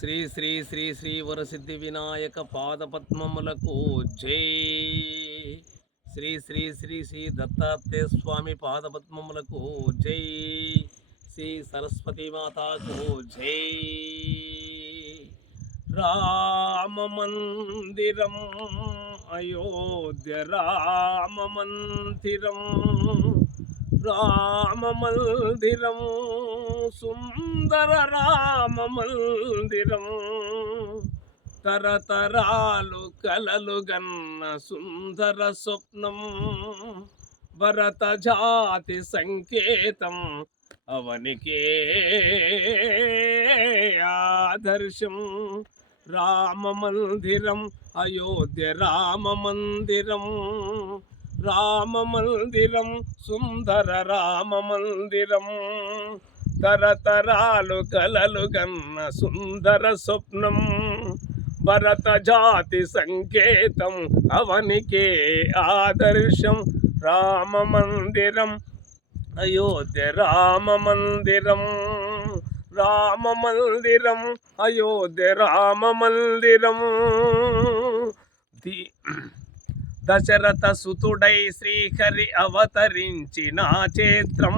శ్రీ శ్రీ శ్రీ శ్రీ వరసిద్ధి వినాయక పాదపద్మములకు జై. శ్రీ శ్రీ శ్రీ శ్రీ దత్తాత్రేయ స్వామి పాదపద్మములకు జై. శ్రీ సరస్వతి మాతాకు జై. రామ మందిరం అయోధ్య రామ మందిరం, రామ మందిరం సుందర రామ మందిరం, తరతరాలు కలలు గన్న సుందర స్వప్నం, భరత జాతి సంకేతం అవనికే ఆదర్శం. రామ మందిరం అయోధ్య రామ మందిరం, రామ మందిరం సుందర రామ మందిరం, తరతరాలు కలలు గన్న సుందర స్వప్నం, భరత జాతి సంకేతం అవనికే ఆదర్శం. రామ మందిరం అయోధ్య రామ మందిరం, రామ మందిరం అయోధ్య రామ మందిరం. దశరథ సుతుడై శ్రీహరి అవతరించిన క్షేత్రం,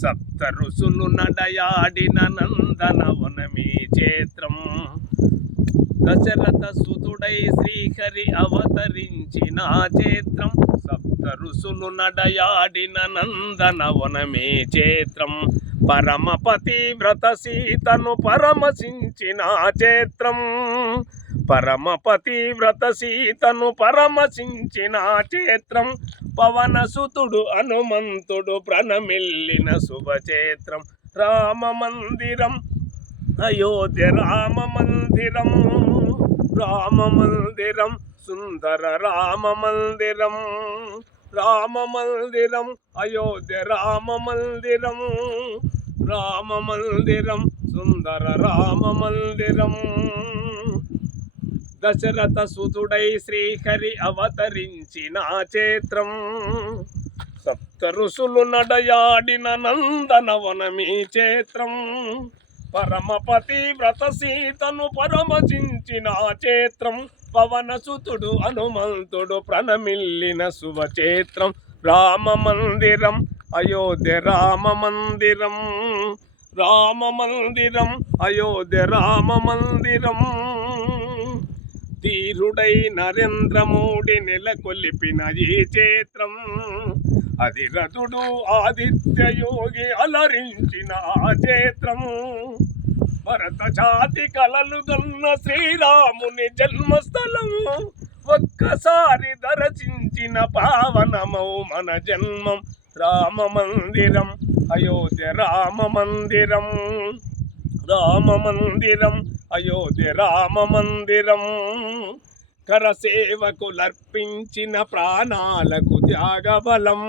సప్త ఋషులు నడయాడిన నందనవనమీ క్షేత్రం. దశరథ సుతుడై శ్రీహరి అవతరించిన క్షేత్రం, సప్త ఋషులు నడయాడిన నందనవనమీ క్షేత్రం. పరమపతి వ్రత సీతను పరమశించిన క్షేత్రం, పరమపతి వ్రత సీతను పరమశించిన క్షేత్రం. పవనసుతుడు హనుమంతుడు ప్రణమిల్లిన శుభక్షేత్రం. రామ మందిరం అయోధ్య రామ మందిరం, రామ మందిరం సుందర రామ మందిరం, రామ మందిరం అయోధ్య రామ మందిరం, రామ మందిరం సుందర రామ మందిరం. దశరథ సుతుడై శ్రీహరి అవతరించిన క్షేత్రం, సప్త ఋషులు నడయాడిన నందనవనమీ క్షేత్రం. పరమపతి వ్రత సీతను పరమచించిన క్షేత్రం, పవనసుతుడు హనుమంతుడు ప్రణమిల్లిన శుభక్షేత్రం. రామ మందిరం అయోధ్య రామ మందిరం, రామ మందిరం అయోధ్య రామ మందిరం. ధీరుడై నరేంద్ర మోడీ నెలకొల్పిన ఈ క్షేత్రం, అధిరథుడు ఆదిత్య యోగి అలరించిన ఆ క్షేత్రం. భరత జాతి కలలు గన్న శ్రీరాముని జన్మస్థలం, ఒక్కసారి దర్శించిన పావనమౌ మన జన్మం. రామ మందిరం అయోధ్య రామ మందిరం, రామ మందిరం అయోధ్య రామ మందిరం. కరసేవకులర్పించిన ప్రాణాలకు త్యాగబలం,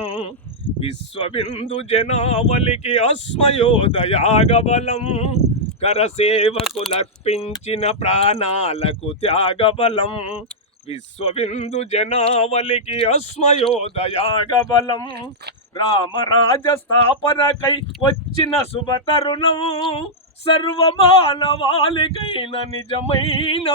విశ్వబిందు జనావళికి అశ్మయోదయాగబలం. కరసేవకులర్పించిన ప్రాణాలకు త్యాగబలం, విశ్వబిందు జనావళికి అశ్మయోదయాగబలం. రామరాజ స్థాపనకై వచ్చిన శుభతరుణం, సర్వమానవాళికైన నిజమైన